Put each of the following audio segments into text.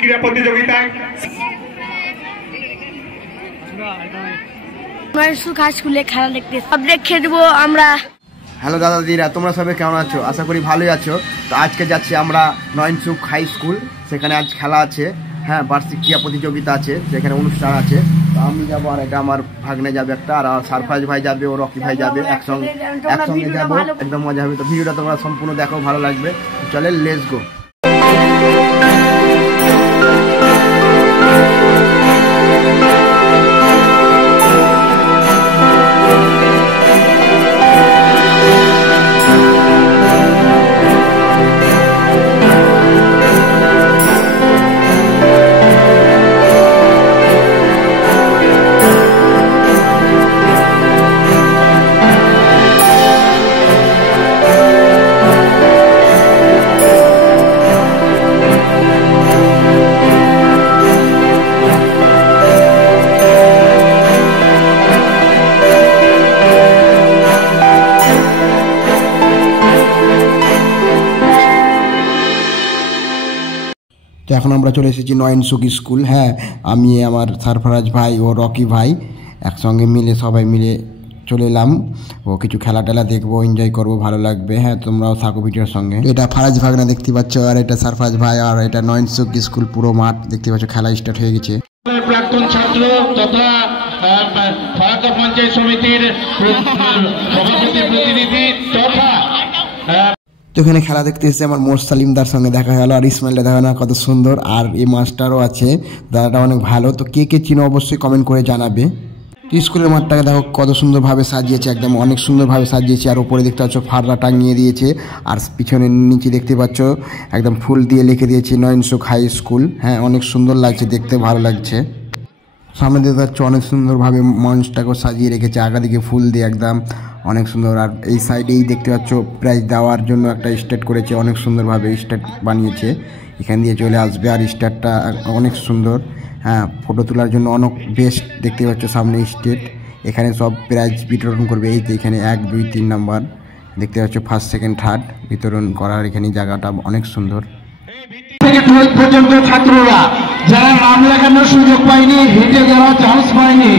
ক্রীড়া প্রতিযোগিতায় স্কুলে খেলা দেখতে সব দেখে দেবো আমরা। হ্যালো দাদা দিদিরা, তোমরা সবাই কেমন আছো? আশা করি ভালোই আছো। তো আজকে যাচ্ছি আমরা নয়নসুখ হাই স্কুল, সেখানে আজ খেলা আছে। হ্যাঁ, বার্ষিক ক্রীড়া প্রতিযোগিতা আছে, যেখানে অনুষ্ঠান আছে। তো আমি যাবো, আর এটা আমার ভাগ্নে যাবে একটা, আর সারফরাজ ভাই যাবে, ও রকি ভাই যাবে, একসঙ্গে যাবো। একদম মজা হবে। তো ভিডিওটা তোমরা সম্পূর্ণ দেখো, ভালো লাগবে। চলে, লেটস গো। তো এখন আমরা চলে এসেছি নয়নসুখ স্কুল। হ্যাঁ, আমি, আমার সারফরাজ ভাই ও রকি ভাই একসঙ্গে মিলে সবাই মিলে চলে এলাম। ও কিছু খেলা টেলা দেখবো, এনজয় করবো, ভালো লাগবে। হ্যাঁ, তোমরাও থাকো ভিডিওর সঙ্গে। এটা ফারাজ ভাগনা দেখতে পাচ্ছ, আর এটা সারফরাজ ভাই, আর এটা নয়নসুখ স্কুল পুরো মাঠ দেখতে পাচ্ছ। খেলা স্টার্ট হয়ে গেছে। প্রাক্তন ছাত্র তথা ফারাক্কা পঞ্চায়েত সমিতির সভাপতি প্রতিনিধি তথা তো এখানে খেলা দেখতে এসেছে আমার মোরসালিমদার সঙ্গে দেখা গেল, আর ইসমাইলটা দেখা না কত সুন্দর, আর এই মাস্টারও আছে, দাদাটা অনেক ভালো। তো কে কে চিনো অবশ্যই কমেন্ট করে জানাবে। তো স্কুলের মাঠটাকে দেখো কত সুন্দরভাবে সাজিয়েছে, একদম অনেক সুন্দরভাবে সাজিয়েছে। আর উপরে দেখতে পাচ্ছ ফাররা টাঙিয়ে দিয়েছে, আর পিছনে নিচে দেখতে পাচ্ছ একদম ফুল দিয়ে লিখে দিয়েছে নয়নসুখ হাই স্কুল। হ্যাঁ, অনেক সুন্দর লাগছে দেখতে, ভালো লাগছে। সামনে দেখতে পাচ্ছ অনেক সুন্দরভাবে মঞ্চটাকেও সাজিয়ে রেখেছে, আগা দিকে ফুল দিয়ে একদম অনেক সুন্দর। আর এই সাইডেই দেখতে পাচ্ছ প্রাইজ দেওয়ার জন্য একটা স্টেট করেছে, অনেক সুন্দরভাবে স্টেট বানিয়েছে। এখান দিয়ে চলে আসবে, আর স্টেটটা অনেক সুন্দর। হ্যাঁ, ফটো তোলার জন্য অনেক বেস্ট দেখতে পাচ্ছ সামনে স্টেট। এখানে সব প্রাইজ বিতরণ করবে। এই যে এখানে 1, 2, 3 নাম্বার দেখতে পাচ্ছ, ফার্স্ট, সেকেন্ড, থার্ড বিতরণ করার এখানে জায়গাটা অনেক সুন্দর। থেকে 12 পর্যন্ত ছাত্ররা যারা নাম লেখানোর সুযোগ পায়নি, হেঁটে যাওয়ার চান্স পায়নি,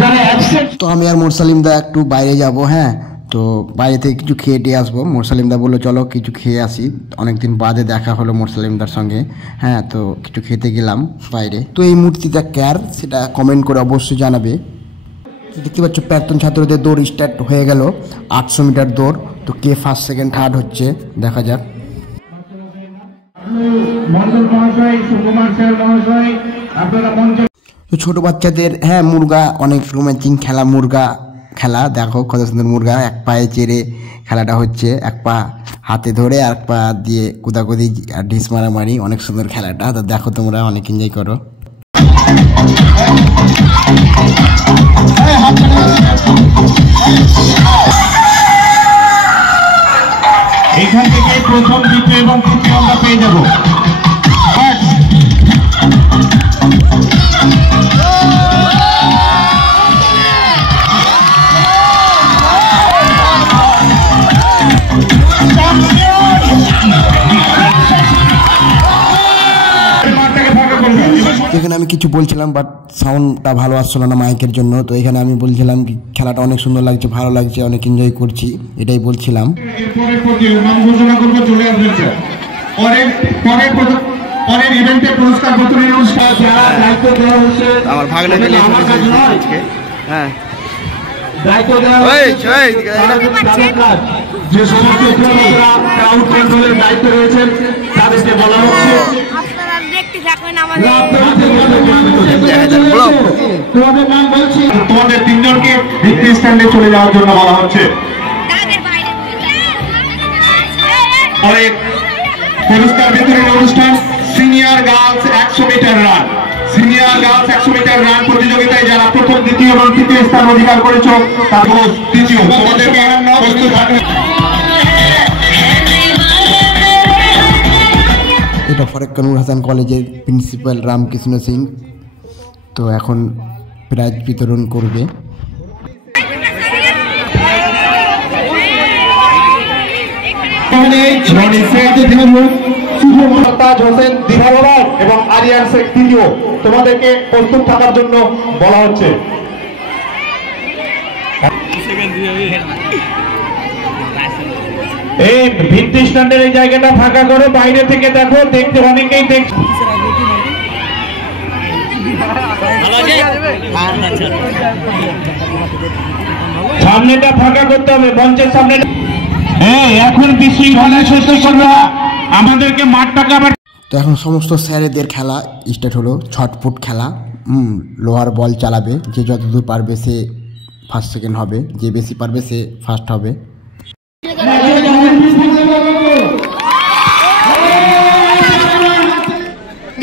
যারা অ্যাবসেন্ট। তো আমি আর মোরসালিমদা একটু বাইরে যাব। হ্যাঁ, তো বাইরে থেকে কিছু খেয়ে টেয়ে আসবো। মোরসালিমদা বললো চলো কিছু খেয়ে আসি, অনেকদিন বাদে দেখা হলো মোরসালিমদার সঙ্গে। হ্যাঁ, তো কিছু খেতে গেলাম বাইরে। তো এই মূর্তিটা কার সেটা কমেন্ট করে অবশ্যই জানাবে। দেখতে পাচ্ছ প্রাক্তন ছাত্রদের দৌড় স্টার্ট হয়ে গেল, 800 মিটার দৌড়। তো কে ফার্স্ট, সেকেন্ড, থার্ড হচ্ছে দেখা যাক। তো ছোট বাচ্চাদের হ্যাঁ মুরগা, অনেক রোমাঞ্চিক খেলা, মুরগা খেলা দেখো কত সুন্দর। মুরগা এক পায়ে চেড়ে খেলাটা হচ্ছে, এক পা হাতে ধরে আর এক পা দিয়ে কুদাকুদি আর ঢিস মারামারি, অনেক সুন্দর খেলাটা। তো দেখো তোমরা, অনেক এনজয় করো। এখান থেকে প্রথম, দ্বিতীয় এবং তৃতীয় আমরা পেয়ে যাবো। এখানে আমি কিছু বলছিলাম, বাট সাউন্ডটা ভালো আসছিল না মাইকের জন্য। তো এখানে আমি বলছিলাম কি খেলাটা অনেক সুন্দর লাগছে, ভালো লাগছে, অনেক এনজয় করছি, এটাই বলছিলাম। আমার ভাগনা চলে এসেছে। হ্যাঁ, যে সমস্ত ক্রাউড কন্ট্রোলের দায়িত্ব রয়েছেন তাদেরকে বলা হচ্ছে তোমাদের নাম বলছি, তোমাদের 3 জনকে ভিত্তি স্ট্যান্ডে চলে যাওয়ার জন্য বলা হচ্ছে। পুরস্কার বিতরণ অনুষ্ঠান senior girls 100 metre run. Senior girls 100 metre run প্রতিযোগিতায় যারা প্রথম, দ্বিতীয় এবং তৃতীয় স্থান অধিকার করেছ তারপর তৃতীয় প্রস্তুত থাকবে। এটা ফারাক্কা নূর হাসান কলেজের প্রিন্সিপাল রামকৃষ্ণ সিং। তো এখন প্রাইজ বিতরণ করবে। এবং আরিয়ান শেখ তৃতীয়, তোমাদেরকে প্রস্তুত থাকার জন্য বলা হচ্ছে। এই ভিত্তি স্ট্যান্ডের এই জায়গাটা ফাঁকা করো, বাইরে থেকে দেখো, দেখতে অনেকেই দেখছে। সামনেটা ফাঁকা করতে হবে, মঞ্চের সামনে। এখন বিশৃঙ্খলা সৃষ্টি করবে, আমাদেরকে মাঠটাকে আবার। তো এখন সমস্ত স্যারেদের খেলা স্টার্ট হলো। ছটফুট খেলা, লোহার বল চালাবে, যে যতদূর পারবে সে ফার্স্ট সেকেন্ড হবে, যে বেশি পারবে সে ফার্স্ট হবে।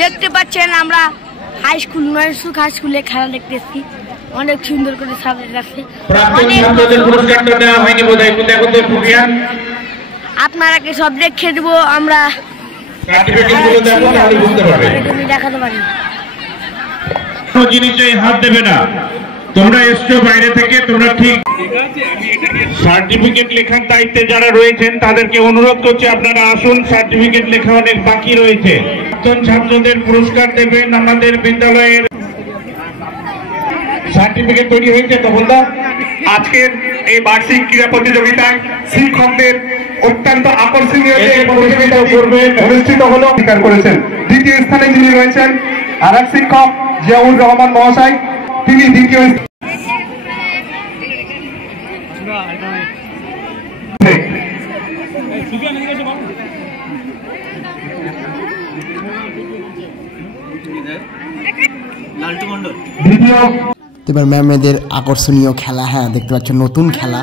দেখতে পাচ্ছেন আমরা হাই স্কুল নয়সুখ হাই স্কুলে খেলা দেখতেছি, অনেক সুন্দর করে সাজানো আছে। আপনারাকে সব দেখে দেবো, আমরা দেখাতে পারি। জিনিসে হাত দেবে না, তোমরা এসছো বাইরে থেকে, তোমরা ঠিক সার্টিফিকেট লেখার দায়িত্বে যারা রয়েছেন তাদেরকে অনুরোধ করছি আপনারা আসুন, সার্টিফিকেট লেখা অনেক বাকি রয়েছে। ছাত্রদের পুরস্কার দেবেন আমাদের বিদ্যালয়ের। সার্টিফিকেট তৈরি হয়েছে তখন আজকের এই বার্ষিক ক্রীড়া প্রতিযোগিতায় শিক্ষকদের অত্যন্ত আকর্ষণীয় অনুষ্ঠিত হলো স্বীকার করেছেন। দ্বিতীয় স্থানে যিনি রয়েছেন আর এক শিক্ষক জিয়াউর রহমান মহাশয়, তিনি দ্বিতীয়। এবার ম্যামেদের আকর্ষণীয় খেলা, হ্যাঁ দেখতে পাচ্ছ নতুন খেলা,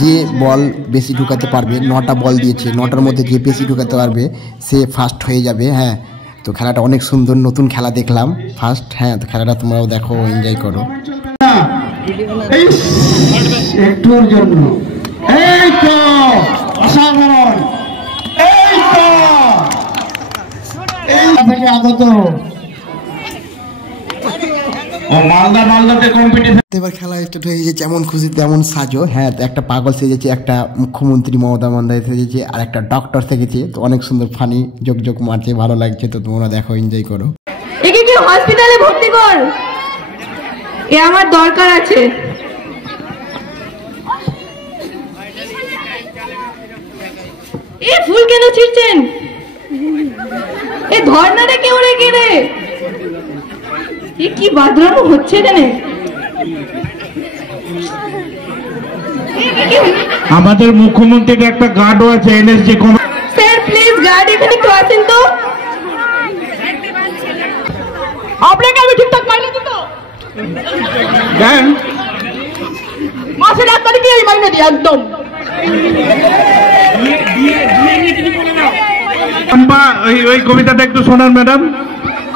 যে বল বেশি ঢুকাতে পারবে, 9টা বল দিয়েছে, 9টার মধ্যে যে বেশি ঢুকাতে পারবে সে ফার্স্ট হয়ে যাবে। হ্যাঁ, তো খেলাটা অনেক সুন্দর, নতুন খেলা দেখলাম ফার্স্ট। হ্যাঁ, তো খেলাটা তোমরাও দেখো, এনজয় করো। একটুর জন্য এই তো অসাধারণ, এই তো এই থেকে আগত মালদাতে কম্পিটিশন। এবার খেলা স্টার্ট হয়ে গেছে, যেমন খুশি তেমন সাজো। হ্যাঁ, তো একটা পাগল সেজেছে, একটা মুখ্যমন্ত্রী মমতা বন্দ্যোপাধ্যায় সেজেছে, আর একটা ডক্টর সেজেছে। তো অনেক সুন্দর ফানি যোগ মারছে, ভালো লাগছে। তো তোমরা দেখো, এনজয় করো। একে কি হসপিটালে ভর্তি কর, এ আমার দরকার আছে। এ ফুল কেন ছিঁড়ছেন? এ ধর্নাটা কেউ রেখে রে, এ কি বাদরামো হচ্ছে এখানে? আমাদের মুখ্যমন্ত্রীর একটা গার্ডও আছে, এনএসজি। স্যার প্লিজ গার্ড এখানে একটু আসেন তো। আপনাকে আমি ঠিকঠাক মাইনে দিত, মাসে ডাক্তারি কি এই মাইনে দিই একদম। ওই কবিতাটা একটু শোনান ম্যাডাম।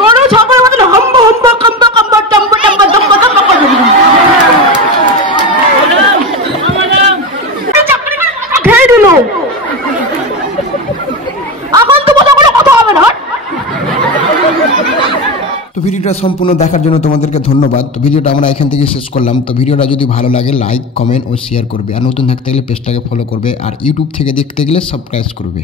কোনো ছাপের মতন হাম্বা হাম্বা কাম্বা কাম্বা টাম্বা টাম্বা টাম্বা টাম্বা করে খেয়ে দিল। এখন তো কোনো কথা হবে না। তো ভিডিওটা সম্পূর্ণ দেখার জন্য তোমাদেরকে ধন্যবাদ। তো ভিডিওটা আমরা এখান থেকে শেষ করলাম। তো ভিডিওটা যদি ভালো লাগে লাইক, কমেন্ট ও শেয়ার করবে, আর নতুন থাকতে গেলে পেজটাকে ফলো করবে, আর ইউটিউব থেকে দেখতে গেলে সাবস্ক্রাইব করবে।